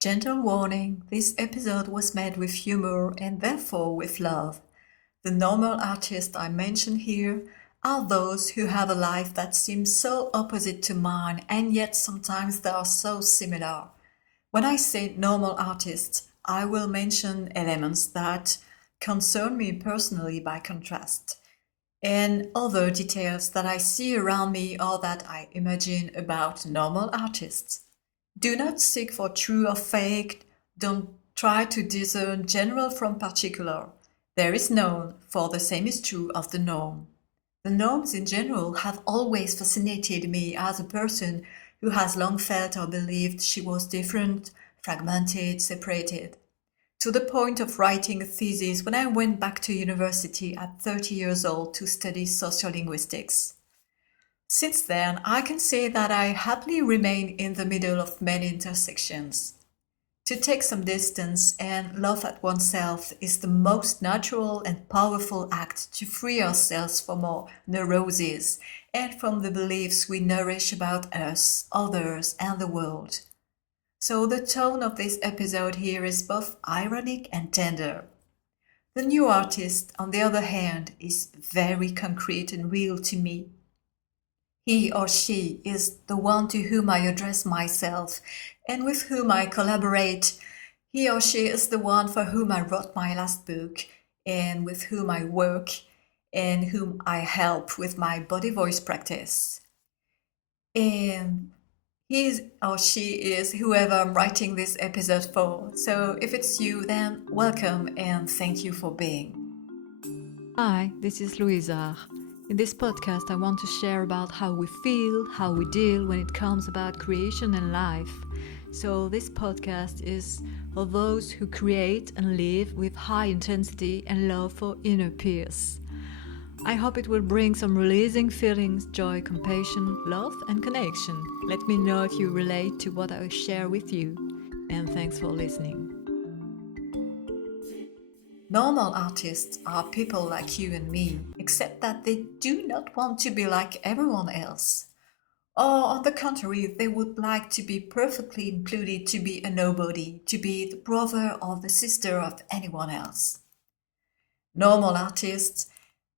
Gentle warning, this episode was made with humor and therefore with love. The normal artists I mention here are those who have a life that seems so opposite to mine and yet sometimes they are so similar. When I say normal artists, I will mention elements that concern me personally by contrast, and other details that I see around me or that I imagine about normal artists. Do not seek for true or fake. Don't try to discern general from particular. There is none, for the same is true of the norm. The norms in general have always fascinated me as a person who has long felt or believed she was different, fragmented, separated. To the point of writing a thesis when I went back to university at 30 years old to study sociolinguistics. Since then, I can say that I happily remain in the middle of many intersections. To take some distance and laugh at oneself is the most natural and powerful act to free ourselves from our neuroses and from the beliefs we nourish about us, others, and the world. So the tone of this episode here is both ironic and tender. The new artist, on the other hand, is very concrete and real to me. He or she is the one to whom I address myself and with whom I collaborate. He or she is the one for whom I wrote my last book and with whom I work and whom I help with my body voice practice. And he or she is whoever I'm writing this episode for. So if it's you, then welcome and thank you for being. Hi, this is Louisa. In this podcast, I want to share about how we feel, how we deal when it comes about creation and life. So this podcast is for those who create and live with high intensity and love for inner peace. I hope it will bring some releasing feelings, joy, compassion, love and connection. Let me know if you relate to what I share with you. And thanks for listening. Normal artists are people like you and me, except that they do not want to be like everyone else. Or, on the contrary, they would like to be perfectly included, to be a nobody, to be the brother or the sister of anyone else. Normal artists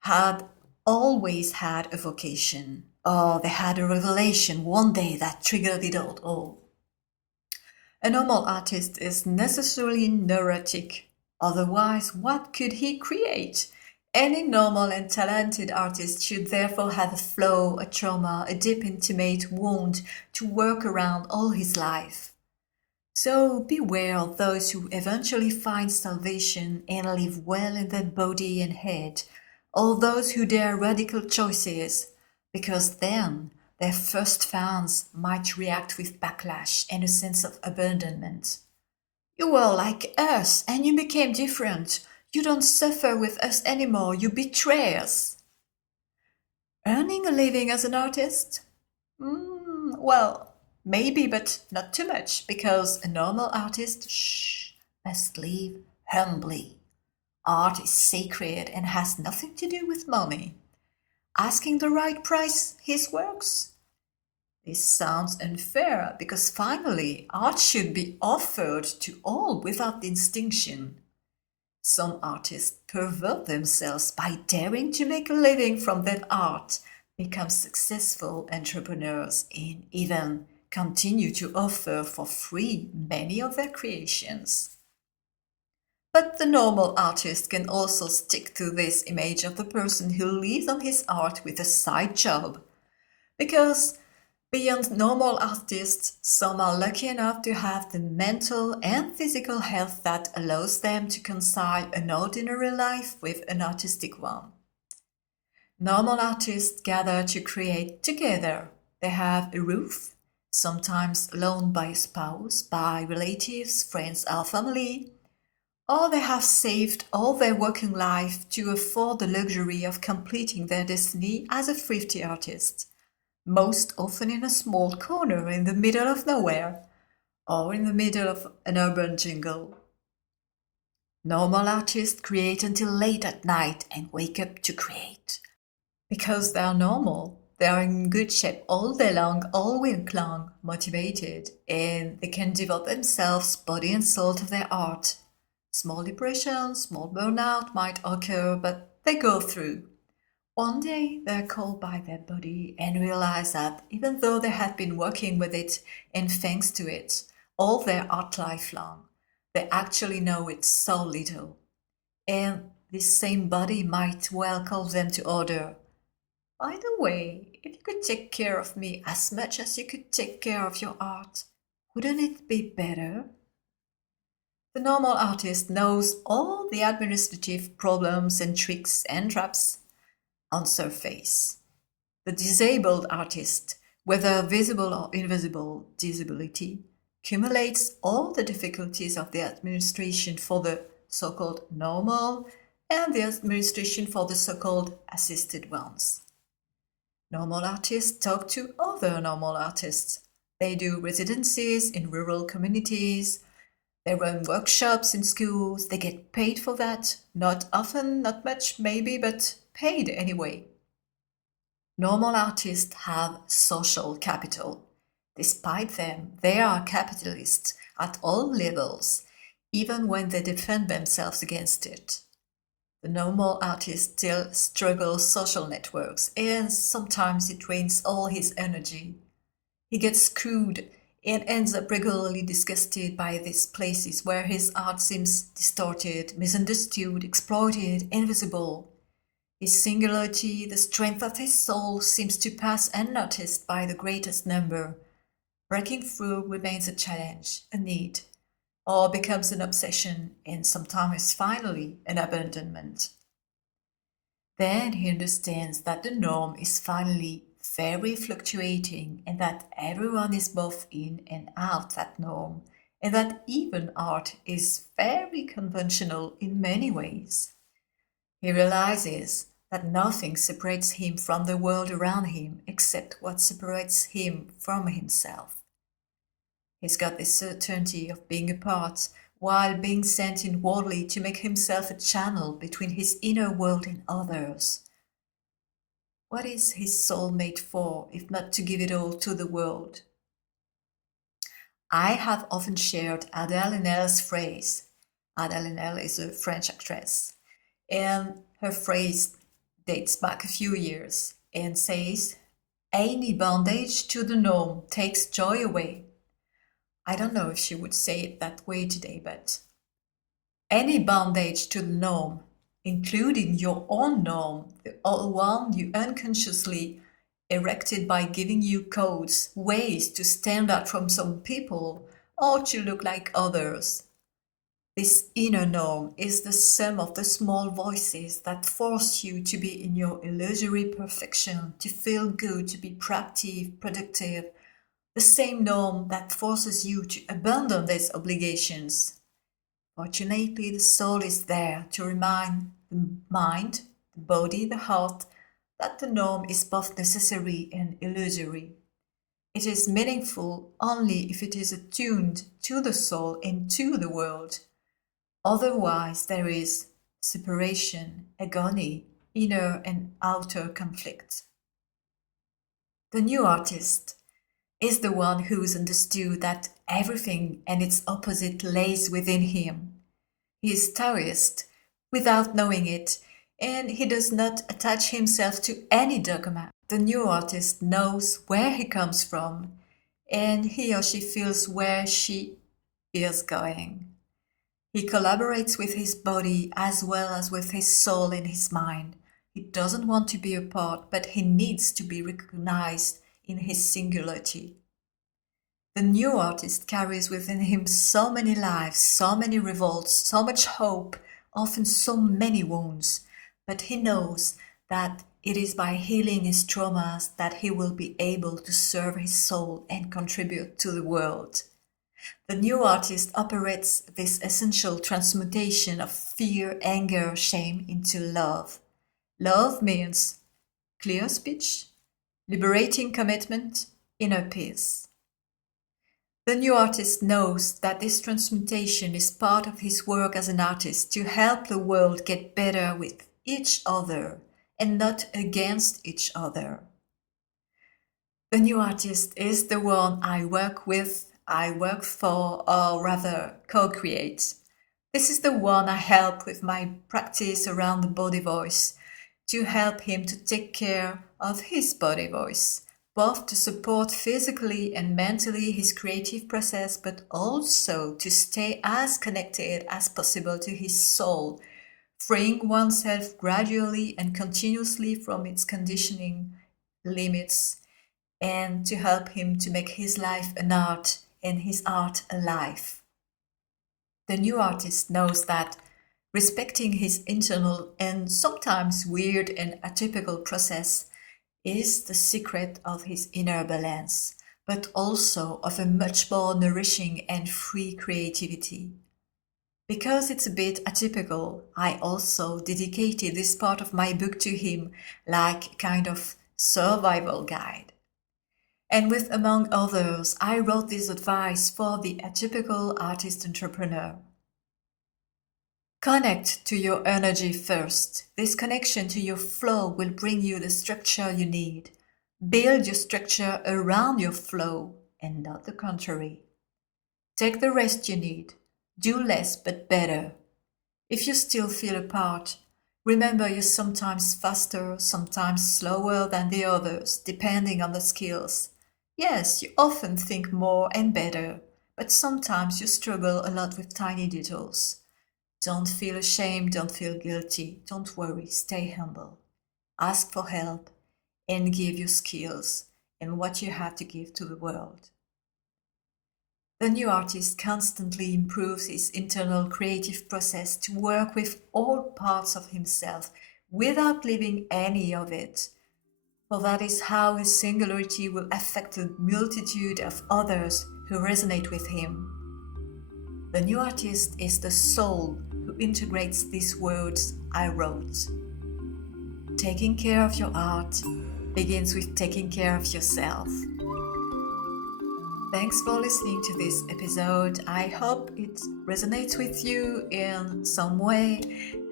had always had a vocation, or they had a revelation one day that triggered it all. A normal artist is necessarily neurotic. Otherwise, what could he create? Any normal and talented artist should therefore have a flaw, a trauma, a deep intimate wound to work around all his life. So beware of those who eventually find salvation and live well in their body and head, or those who dare radical choices, because then their first fans might react with backlash and a sense of abandonment. You were like us and you became different. You don't suffer with us anymore. You betray us. Earning a living as an artist? Well, maybe, but not too much, because a normal artist, must live humbly. Art is sacred and has nothing to do with money. Asking the right price, his works? This sounds unfair because finally art should be offered to all without distinction. Some artists pervert themselves by daring to make a living from that art, become successful entrepreneurs, and even continue to offer for free many of their creations. But the normal artist can also stick to this image of the person who lives on his art with a side job, because beyond normal artists, some are lucky enough to have the mental and physical health that allows them to reconcile an ordinary life with an artistic one. Normal artists gather to create together. They have a roof, sometimes loaned by a spouse, by relatives, friends, or family, or they have saved all their working life to afford the luxury of completing their destiny as a thrifty artist, most often in a small corner in the middle of nowhere, or in the middle of an urban jungle. Normal artists create until late at night and wake up to create. Because they are normal, They are in good shape all day long, all week long, motivated, and they can devote themselves, body and soul, to their art. Small depression, small burnout might occur, but they go through. One day they're called by their body and realize that even though they had been working with it and thanks to it all their art life long, they actually know it so little. And this same body might well call them to order. By the way, if you could take care of me as much as you could take care of your art, wouldn't it be better? The normal artist knows all the administrative problems and tricks and traps on surface. The disabled artist, whether visible or invisible disability, accumulates all the difficulties of the administration for the so-called normal and the administration for the so-called assisted ones. Normal artists talk to other normal artists. They do residencies in rural communities. They run workshops in schools. They get paid for that. Not often, not much maybe, but paid anyway. Normal artists have social capital. Despite them, they are capitalists at all levels, even when they defend themselves against it. The normal artist still struggles social networks, and sometimes it drains all his energy. He gets screwed and ends up regularly disgusted by these places where his art seems distorted, misunderstood, exploited, invisible. His singularity, the strength of his soul, seems to pass unnoticed by the greatest number. Breaking through remains a challenge, a need, or becomes an obsession, and sometimes finally an abandonment. Then he understands that the norm is finally very fluctuating and that everyone is both in and out that norm, and that even art is very conventional in many ways. He realizes that nothing separates him from the world around him except what separates him from himself. He's got this certainty of being apart while being sent inwardly to make himself a channel between his inner world and others. What is his soul made for if not to give it all to the world? I have often shared Adèle Haenel's phrase. Adèle Haenel is a French actress, and her phrase dates back a few years and says, "Any bondage to the norm takes joy away." I don't know if she would say it that way today, but any bondage to the norm, including your own norm, the one you unconsciously erected by giving you codes, ways to stand out from some people or to look like others. This inner norm is the sum of the small voices that force you to be in your illusory perfection, to feel good, to be proactive, productive. The same norm that forces you to abandon these obligations. Fortunately, the soul is there to remind the mind, the body, the heart that the norm is both necessary and illusory. It is meaningful only if it is attuned to the soul and to the world. Otherwise, there is separation, agony, inner and outer conflict. The new artist is the one who's understood that everything and its opposite lays within him. He is Taoist without knowing it, and he does not attach himself to any dogma. The new artist knows where he comes from, and he or she feels where she is going. He collaborates with his body as well as with his soul and his mind. He doesn't want to be apart, but he needs to be recognized in his singularity. The new artist carries within him so many lives, so many revolts, so much hope, often so many wounds, but he knows that it is by healing his traumas that he will be able to serve his soul and contribute to the world. The new artist operates this essential transmutation of fear, anger, shame into love. Love means clear speech, liberating commitment, inner peace. The new artist knows that this transmutation is part of his work as an artist to help the world get better with each other and not against each other. The new artist is the one I work with, I work for, or rather co-create. This is the one I help with my practice around the body voice, to help him to take care of his body voice, both to support physically and mentally his creative process, but also to stay as connected as possible to his soul, freeing oneself gradually and continuously from its conditioning limits, and to help him to make his life an art and his art a life. The new artist knows that respecting his internal and sometimes weird and atypical process is the secret of his inner balance, but also of a much more nourishing and free creativity. Because it's a bit atypical, I also dedicated this part of my book to him, like a kind of survival guide. And with, among others, I wrote this advice for the atypical artist entrepreneur. Connect to your energy first. This connection to your flow will bring you the structure you need. Build your structure around your flow and not the contrary. Take the rest you need. Do less but better. If you still feel apart, remember you're sometimes faster, sometimes slower than the others, depending on the skills. Yes, you often think more and better, but sometimes you struggle a lot with tiny details. Don't feel ashamed, don't feel guilty, don't worry, stay humble. Ask for help and give your skills and what you have to give to the world. The new artist constantly improves his internal creative process to work with all parts of himself without leaving any of it. For that is how his singularity will affect a multitude of others who resonate with him. The new artist is the soul who integrates these words I wrote. Taking care of your art begins with taking care of yourself. Thanks for listening to this episode. I hope it resonates with you in some way,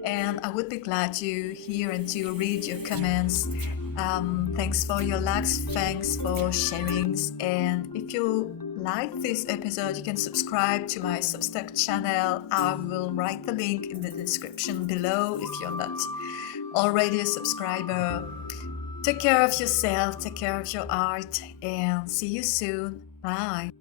and I would be glad to hear and to read your comments. Thanks for your likes, thanks for sharings, and if you like this episode, you can subscribe to my Substack channel. I will write the link in the description below if you're not already a subscriber. Take care of yourself, take care of your art, and see you soon. Bye.